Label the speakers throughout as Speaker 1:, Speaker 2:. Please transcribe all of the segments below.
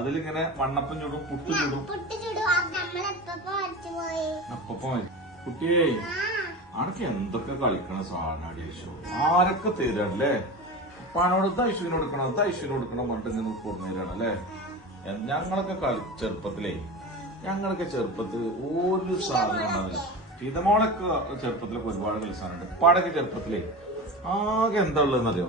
Speaker 1: അതിലിങ്ങനെ മണ്ണപ്പം ചൂടും പുട്ട് ചൂടും.
Speaker 2: പുട്ട് ചുടും. നമ്മളെപ്പോ വരച്ചു പോയി.
Speaker 1: അപ്പം കുട്ടിയേ അനക്ക് എന്തൊക്കെ കളിക്കണ സാധനം ഐശു ആരൊക്കെ തരാണല്ലേ പണോട് ഐശുവിന് കൊടുക്കണം ഐശുവിന് കൊടുക്കണം പറഞ്ഞിട്ട് ഇങ്ങനെ കൊടുന്നേരാണ് അല്ലേ? ഞങ്ങളൊക്കെ കളി ചെറുപ്പത്തിലേ ഞങ്ങളൊക്കെ ചെറുപ്പത്തിൽ ഒരു സാധനം ഉണ്ടാവില്ല ഇതമോളൊക്കെ ചെറുപ്പത്തിലൊക്കെ ഒരുപാട് കളി സാധനമുണ്ട്. പാടൊക്കെ ചെറുപ്പത്തിലേ ആകെ എന്താ ഉള്ളതെന്നറിയോ?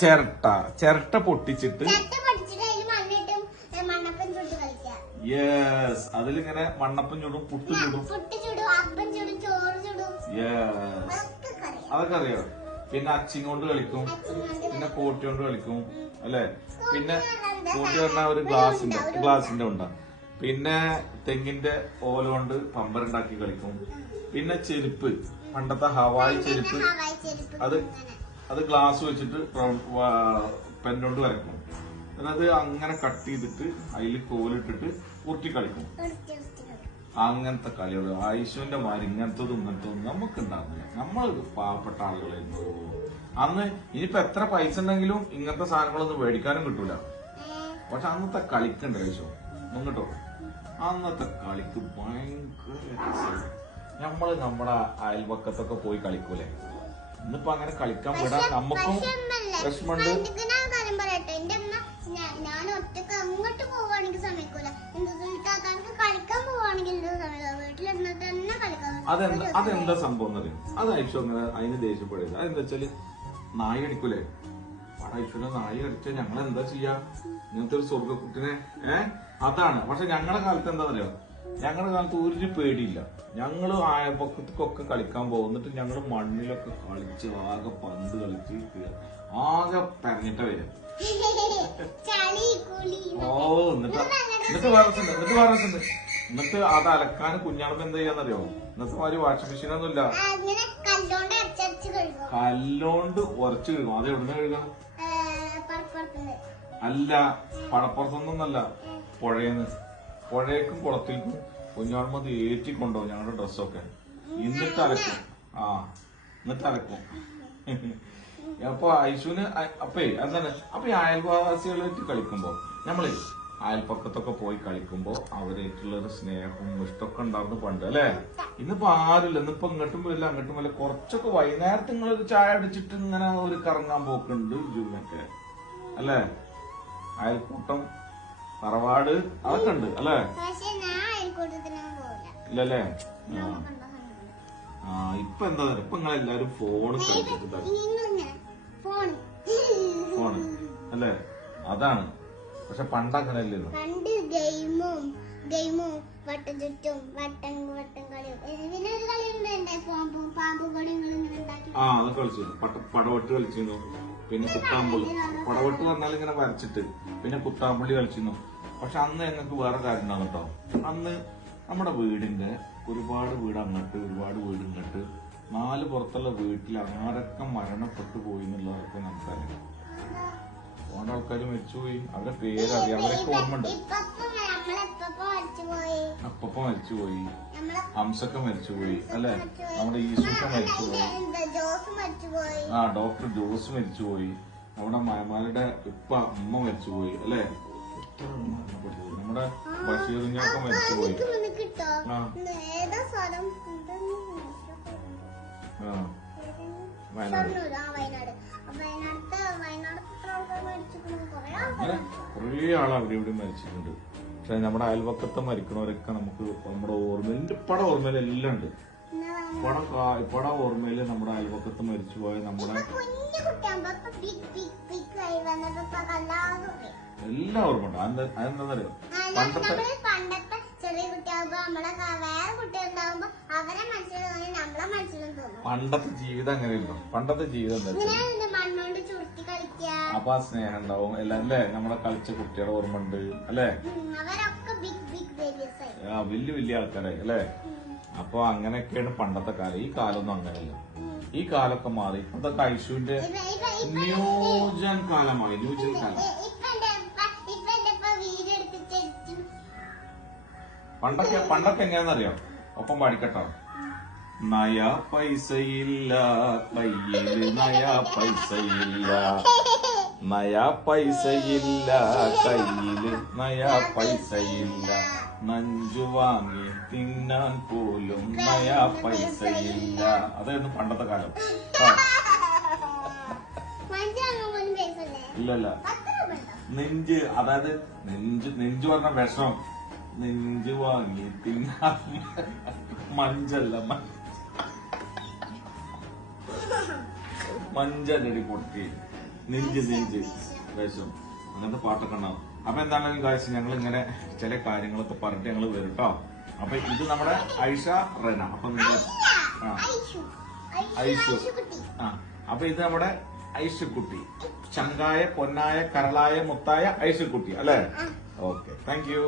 Speaker 2: ചിരട്ട.
Speaker 1: ചിരട്ട പൊട്ടിച്ചിട്ട്
Speaker 2: ചിരട്ട പഠിച്ചിട്ട് അതിൽ മണ്ണിട്ടും ഏ, മണ്ണപ്പം ചുട്ട് കളിക്കാം
Speaker 1: യെസ് അതിലിങ്ങനെ മണ്ണപ്പം ചൂടും പുട്ട് ചൂടും. യെസ്
Speaker 2: അതൊക്കെ
Speaker 1: അറിയോ. പിന്നെ അച്ചിങ്ങോണ്ട് കളിക്കും. പിന്നെ കോട്ടി കൊണ്ട് കളിക്കും. അല്ലെ? പിന്നെ കോട്ടി പറഞ്ഞ ഒരു ഗ്ലാസിന്റെ ഗ്ലാസിന്റെ ഉണ്ടാ. പിന്നെ തെങ്ങിന്റെ ഓല കൊണ്ട് പമ്പരുണ്ടാക്കി കളിക്കും. പിന്നെ ചെരുപ്പ് പണ്ടത്തെ ഹവായി ചെരുപ്പ്. അത് അത് ഗ്ലാസ് വെച്ചിട്ട് പെൻ കൊണ്ട് വരക്കും. അത് അങ്ങനെ കട്ട് ചെയ്തിട്ട് അതിൽ കോലിട്ടിട്ട് ഉരുട്ടി കളിക്കും.
Speaker 2: ഉരുട്ടി ഉരുട്ടി കളിക്കും.
Speaker 1: അങ്ങനത്തെ കളികൾ ആയുഷുവിന്റെ മാര് ഇങ്ങനത്തതും ഇങ്ങനത്തതും നമുക്ക് ഉണ്ടാകുന്നില്ല നമ്മൾ പാവപ്പെട്ട ആളുകളായിരുന്നു അന്ന് ഇനിയിപ്പോ എത്ര പൈസ ഉണ്ടെങ്കിലും ഇങ്ങനത്തെ സാധനങ്ങളൊന്നും മേടിക്കാനും കിട്ടൂല. പക്ഷെ അന്നത്തെ കളിക്കണ്ട ആയുഷോ മുങ്ങട്ടോ അന്നത്തെ കളിക്ക് ഭയങ്കര നമ്മൾ നമ്മൾ നമ്മുടെ അയൽപക്കത്തൊക്കെ പോയി കളിക്കൂലേ. ഇന്നിപ്പോ അങ്ങനെ കളിക്കാൻ വിടാൻ നമുക്കും വിഷമമുണ്ട്. അതെന്താ അതെന്താ സംഭവം എന്നറിയും അത് ഐഷു അങ്ങനെ അതിന് ദേഷ്യപ്പെടുന്നത് അതെന്താ വെച്ചാൽ നായി അടിക്കൂലേ? ഐശ്വര്യ നായി അടിച്ചാൽ ഞങ്ങൾ എന്താ ചെയ്യാ? ഇങ്ങനത്തെ ഒരു സ്വർഗക്കുട്ടിനെ ഏ? അതാണ്. പക്ഷെ ഞങ്ങളുടെ കാലത്ത് എന്താ പറയാ ഞങ്ങളുടെ കാലത്ത് ഒരു പേടിയില്ല. ഞങ്ങൾ അയൽപക്കത്തേക്കൊക്കെ കളിക്കാൻ പോകുന്നിട്ട് ഞങ്ങൾ മണ്ണിലൊക്കെ കളിച്ച് ആകെ പന്ത് കളിച്ച് ആകെ പറഞ്ഞിട്ട വരും ഓ എന്നിട്ട് എന്നിട്ട് വേറെ എന്നിട്ട് വേറെ. എന്നിട്ട് അത് അലക്കാൻ കുഞ്ഞാൾക്ക് എന്താ ചെയ്യാന്നറിയോ? ഇന്നത്തെ മാതിരി വാഷിംഗ് മെഷീനൊന്നും ഇല്ല
Speaker 2: അങ്ങനെ കല്ലോണ്ട്
Speaker 1: ഉറച്ചു കഴുകും. അത് എവിടുന്ന് കഴുകണം അല്ല പടപ്പുറത്തൊന്നല്ല പുഴയെന്ന്. പുഴയേക്കും കുളത്തിൽക്കും കുഞ്ഞാൾമത് ഏറ്റി കൊണ്ടുപോകും ഞങ്ങളുടെ ഡ്രസ്സൊക്കെ. എന്നിട്ട് അലക്കും ആ എന്നിട്ട് അലക്കും അപ്പൊ ഐശുവിന് അപ്പേ എന്താണ്? അപ്പൊ ഈ അയൽവാസികളായിട്ട് കളിക്കുമ്പോ നമ്മൾ അയൽപ്പക്കത്തൊക്കെ പോയി കളിക്കുമ്പോ അവരായിട്ടുള്ള ഒരു സ്നേഹവും ഇഷ്ടമൊക്കെ ഉണ്ടായിരുന്നു പണ്ട് അല്ലെ? ഇന്നിപ്പോ ആരുമില്ല. ഇന്നിപ്പോ ഇങ്ങോട്ടും വരില്ല അങ്ങോട്ടും വരില്ല. കുറച്ചൊക്കെ വൈകുന്നേരത്തെ നിങ്ങളൊരു ചായ അടിച്ചിട്ട് ഇങ്ങനെ ഒരു കറങ്ങാൻ പോക്കുണ്ട് ജൂമൊക്കെ അല്ലേ? അയൽക്കൂട്ടം തറവാട് അതൊക്കെ ഉണ്ട് അല്ലേ? ഇല്ലല്ലേ? ആ. ഇപ്പൊ എന്താ ഇപ്പൊ കളിച്ചിട്ടുണ്ട്
Speaker 2: ഫോൺ
Speaker 1: ഫോണ് അല്ലേ? അതാണ്. പക്ഷെ പണ്ട് അങ്ങനെ അല്ലല്ലോ
Speaker 2: പണ്ട് ഗെയിമും ഗെയിമും വട്ടം വട്ടം വട്ടം കളിയും. ഏ, പിന്നെ ഒരു കളി ഉണ്ട് പാമ്പും പാമ്പും കളിയും ഇങ്ങനെ ഉണ്ടാക്കി?
Speaker 1: ആ അത് കളിച്ചിരുന്നു പട്ട പടവട്ട് കളിച്ചിരുന്നു. പിന്നെ കുത്താമ്പുള്ളി പടവട്ട് പറഞ്ഞാൽ ഇങ്ങനെ വരച്ചിട്ട് പിന്നെ കുത്താമ്പുള്ളി കളിച്ചിരുന്നു. പക്ഷെ അന്ന് ഞങ്ങൾക്ക് വേറെ കാര്യം ഉണ്ടാവും കേട്ടോ അന്ന് നമ്മുടെ വീടിന്റെ ഒരുപാട് വീട് അങ്ങോട്ട് ഒരുപാട് വീട് ഇങ്ങോട്ട് നാല് പുറത്തുള്ള വീട്ടിൽ ആരൊക്കെ മരണപ്പെട്ടു പോയി എന്നുള്ളതൊക്കെ നമുക്കറിയാം ഒരുപാട് ആൾക്കാർ മരിച്ചുപോയി. അവരുടെ പേരറിയാം അവരൊക്കെ ഓർമ്മയുണ്ട്.
Speaker 2: പോയി
Speaker 1: മരിച്ചുപോയി. ഹംസക്ക മരിച്ചുപോയി അല്ലെ? നമ്മുടെ ഈശുക്ക മരിച്ചുപോയി.
Speaker 2: മരിച്ചു പോയി
Speaker 1: ആ ഡോക്ടർ ജോസ് മരിച്ചുപോയി. നമ്മുടെ മയമാരുടെ ഉപ്പ ഉമ്മ മരിച്ചുപോയി അല്ലെ? നമ്മുടെ ബഷീറിഞ്ഞൊക്കെ മരിച്ചുപോയി. ആ. ആ. വയനാട്.
Speaker 2: കുറെ
Speaker 1: ആൾ അവിടെ ഇവിടെ മരിച്ചിട്ടുണ്ട്. പക്ഷെ നമ്മുടെ അയൽവക്കത്തെ മരിക്കണവരൊക്കെ നമുക്ക് നമ്മുടെ ഓർമ്മയിൽ പട ഇപ്പടെ ഓർമ്മയിൽ എല്ലാം ഉണ്ട്. പട ഓർമ്മയിൽ ഓർമ്മയിൽ നമ്മുടെ അയൽവക്കത്ത്
Speaker 2: മരിച്ചു പോയ നമ്മുടെ
Speaker 1: എല്ലാം ഓർമ്മ ഉണ്ട് അതെന്താ പണ്ടത്തെ
Speaker 2: പണ്ടത്തെ ചെറിയ കുട്ടിയാകുമ്പോ നമ്മളെ വേറെ അവരെ തോന്നി നമ്മളെ മനസ്സിലും തോന്നും.
Speaker 1: പണ്ടത്തെ ജീവിതം അങ്ങനെയല്ലോ. പണ്ടത്തെ ജീവിതം എന്താ വെച്ചാൽ
Speaker 2: ഇങ്ങനെ മണ്ണോണ്ട് ചുരുട്ടി കളിക്കുക
Speaker 1: അപ്പൊ ആ സ്നേഹം ഉണ്ടാവും എല്ലാം അല്ലേ? നമ്മളെ കളിച്ച കുട്ടികളെ ഓർമ്മ ഉണ്ട് അല്ലേ?
Speaker 2: ഉം, അവരൊക്കെ ബിഗ് ബിഗ് ആയി.
Speaker 1: ആ, വലിയ വലിയ ആൾക്കാരായി അല്ലേ? അപ്പൊ അങ്ങനെയൊക്കെയാണ് പണ്ടത്തെ കാലം. ഈ കാലമൊന്നും അങ്ങനെയല്ല. ഈ കാലമൊക്കെ മാറി. ഇപ്പത്തെ ഐശുവിന്റെ
Speaker 2: ഇപ്പൊ ഇപ്പൊ ഇപ്പൊ
Speaker 1: ന്യൂജൻ കാലമായി. ന്യൂജൻ കാലം.
Speaker 2: ഇപ്പൊ
Speaker 1: പണ്ടൊക്കെ പണ്ടൊക്കെ എങ്ങനെയാണെന്നറിയാം? ഒപ്പം പാടിക്കട്ടോ. നയ പൈസയില്ല കയ്യിൽ നയ പൈസയില്ല. നയാ പൈസയില്ല കയ്യിൽ നയ പൈസയില്ല. നഞ്ചു വാങ്ങി തിന്നാൻ പോലും നയ പൈസയില്ല. അതായിരുന്നു പണ്ടത്തെ കാലം. ഇല്ലല്ല. നെഞ്ച് അതായത് നെഞ്ച് നെഞ്ച് പറഞ്ഞ വിഷം നെഞ്ച് വാങ്ങി തിന്നാൻ മഞ്ചല്ല മഞ്ചല്ലടി പൊട്ടി. നെഞ്ച് നെഞ്ച്. വേഷം. അങ്ങനത്തെ പാട്ടൊക്കെ ഉണ്ടാവും. അപ്പൊ എന്താണെങ്കിലും കാഴ്ച ഞങ്ങൾ ഇങ്ങനെ ചില കാര്യങ്ങളൊക്കെ പറഞ്ഞിട്ട് ഞങ്ങൾ വരും കേട്ടോ അപ്പൊ ഇത് നമ്മുടെ ഐഷ റന. അപ്പൊ നിങ്ങൾ ആ.
Speaker 2: ഐഷു.
Speaker 1: ആ. അപ്പൊ ഇത് നമ്മുടെ ഐഷുക്കുട്ടി. ചങ്കായ പൊന്നായ കരളായ മുത്തായ ഐഷുക്കുട്ടി. അല്ലേ? ഓക്കെ.
Speaker 2: Thank you